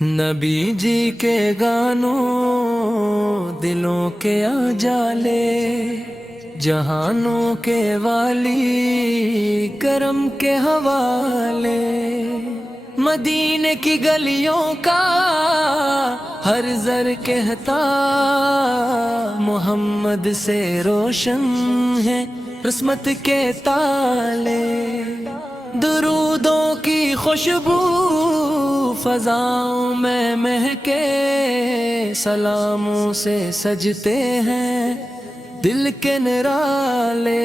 نبی جی کے گانوں دلوں کے اجالے، جہانوں کے والی کرم کے حوالے، مدینے کی گلیوں کا ہر زر کہتا محمد سے روشن ہے قسمت کے تالے، درودوں کی خوشبو فضاؤں میں مہکے، سلاموں سے سجتے ہیں دل کے نرالے،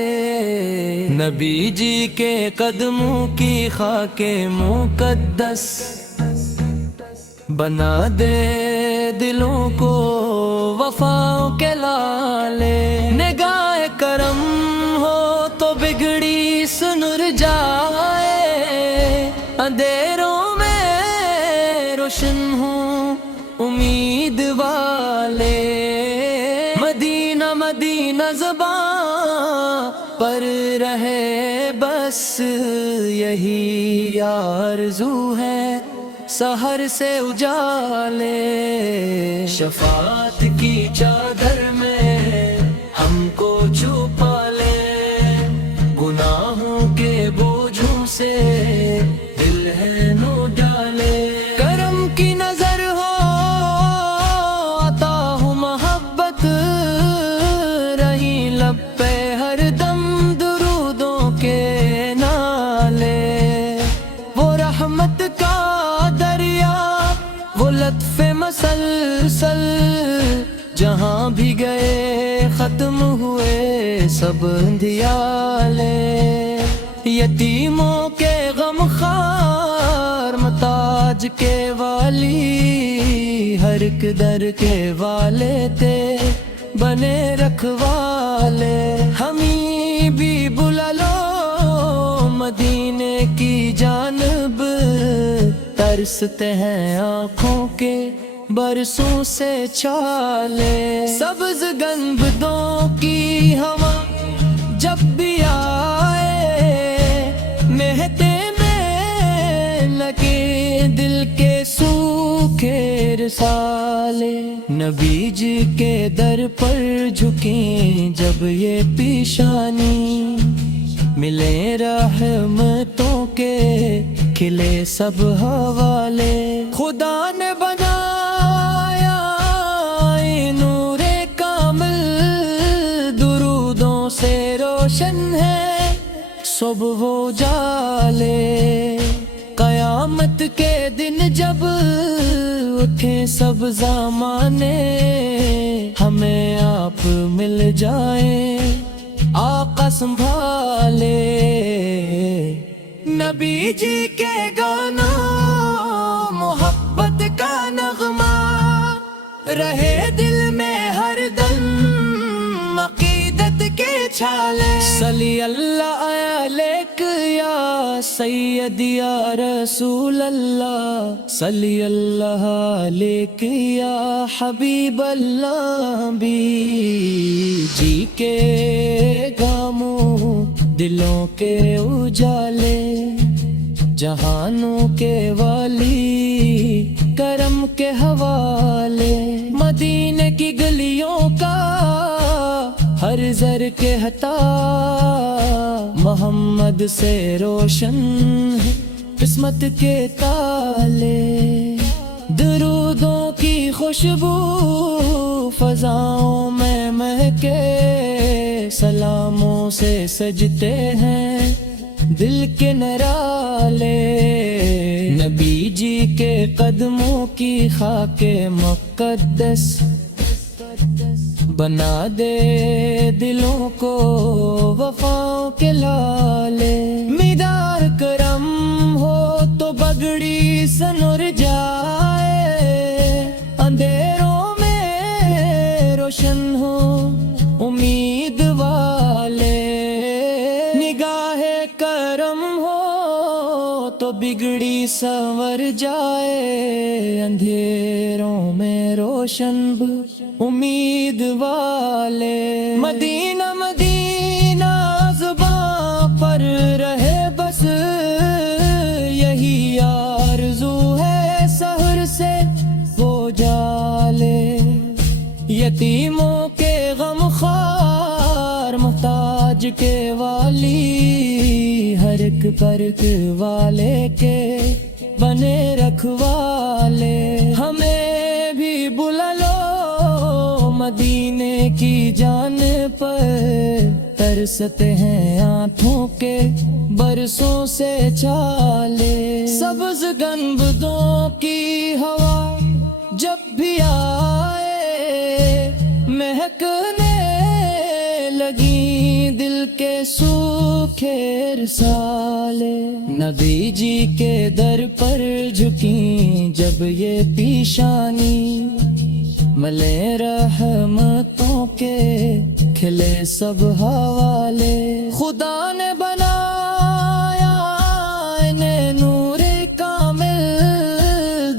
نبی جی کے قدموں کی خاک مقدس بنا دے دلوں کو وفاؤں کے لالے، نگاہ کرم ہو تو بگڑی سنر جائے، اندھیروں میں روشن ہوں امید والے، مدینہ مدینہ زباں پر رہے بس یہی آرزو ہے سحر سے اجالے، شفاعت کی چادر میں ہم کو چھپا لے، گناہوں کے بوجھوں سے دل ہے نو ڈالے، کرم کی نظر ہو عطا ہو محبت رہی لب پہ ہر دم درودوں کے نالے، وہ رحمت کا وہ لطف مسلسل جہاں بھی گئے ختم ہوئے سب اندھیالے، یتیموں کے غم خوار محتاج کے والی، ہر ایک در کے والے تھے بنے رکھوالے، ہمیں بھی بلا لو مدینے کی جانب، ترستے ہیں آنکھوں کے برسوں سے چھالے، سبز گنبدوں کی ہوا جب بھی آئے، مہتے میں لگے دل کے سوکھے رسالے، نبی جی کے در پر جھکیں جب یہ پیشانی، ملے رحمتوں کے کھلے سب حوالے، خدا نے بنایا نور کامل، درودوں سے روشن ہے صبح و جالے، قیامت کے دن جب اٹھے سب زمانے، ہمیں آپ مل جائیں آقا سنبھالے، نبی جی کے گانا محبت کا نغمہ رہے دل میں ہر دم، عقیدت کے چھالے، صلی اللہ علیک یا سید یا رسول اللہ، صلی اللہ علیک یا حبیب اللہ، بھی جی کے گاموں دلوں کے اجالے، جہانوں کے والی کرم کے حوالے، مدینے کی گلیوں کا ہر زر کہتا محمد سے روشن ہے قسمت کے تالے، درودوں کی خوشبو فضاؤں میں مہکے، سلاموں سے سجتے ہیں دل کے نرالے، نبی جی کے قدموں کی خاک مقدس بنا دے دلوں کو وفاؤں کے لالے، مدار کرم ہو تو بگڑی سنر جائے، اندھیروں میں روشن ہو امید والے، نگاہ کرم ہو تو بگڑی سنور جائے، اندھیروں میں روشن امید والے، مدینہ مدینہ زباں پر رہے بس یہی آرزو ہے سحر سے وہ جالے، یتیموں کے غم خوار، محتاج کے والی، ہر ایک پرک والے کے بنے رکھوالے۔ ہمیں بھی بلا لو مدینے کی جان پر، ترستے ہیں آنکھوں کے برسوں سے چھالے۔ سبز گنبدوں کی ہوا جب بھی آئے، مہکنے لگی دل کے سوکھے رسالے۔ نبی جی کے در پر جھکیں جب یہ پیشانی، ملے رحمتوں کے کھلے سب حوالے۔ خدا نے بنایا انہیں نور کامل،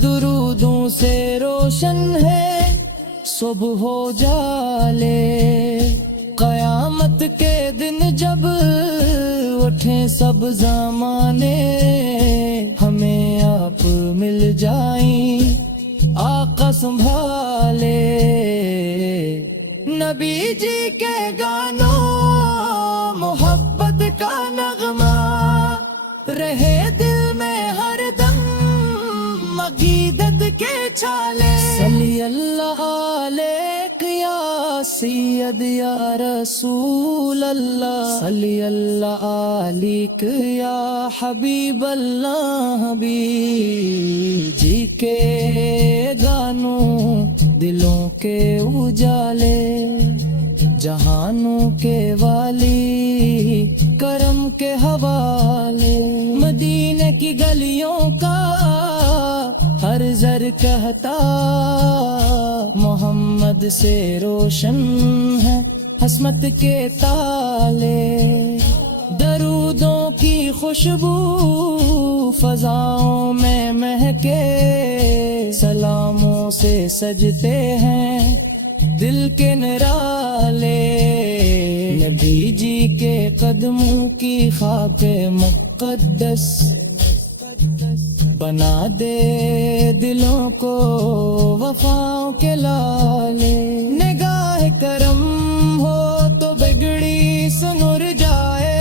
درودوں سے روشن ہے صبح و جالے۔ قیامت کے دن جب اٹھیں سب زمانے، ہمیں آپ مل جائیں آقا سنبھالے۔ نبی جی کے گانوں محبت کا نغمہ رہے دل میں ہر دم، عقیدت کے چھالے۔ صلی اللہ علیک یا سید یا رسول اللہ، صلی اللہ علیک یا حبیب اللہ۔ حبیب جی کے گانوں دلوں کے اجالے، جہانوں کے والی کرم کے حوالے۔ مدینے کی گلیوں کا ہر زر کہتا، محمد سے روشن ہے عصمت کے تالے۔ درودوں کی خوشبو فضاؤں میں مہکے، سلاموں سے سجتے ہیں دل کے نرالے۔ نبی جی کے قدموں کی خاک مقدس بنا دے دلوں کو وفاؤں کے لالے۔ نگاہ کرم ہو تو بگڑی سنور جائے،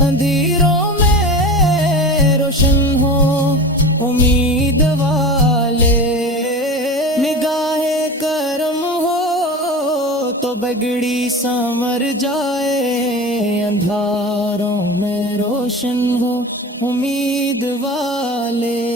اندھیروں میں روشن ہو امید والے۔ نگاہ کرم ہو تو بگڑی سنور جائے، اندھاروں میں روشن ہو امید والے۔